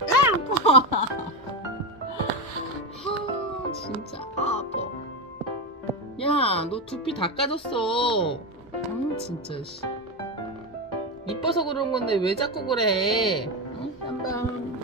아파. 진짜 아파. 야, 너 두피 다 까졌어. 진짜 씨. 이뻐서 그런 건데 왜 자꾸 그래? 응? 땀방.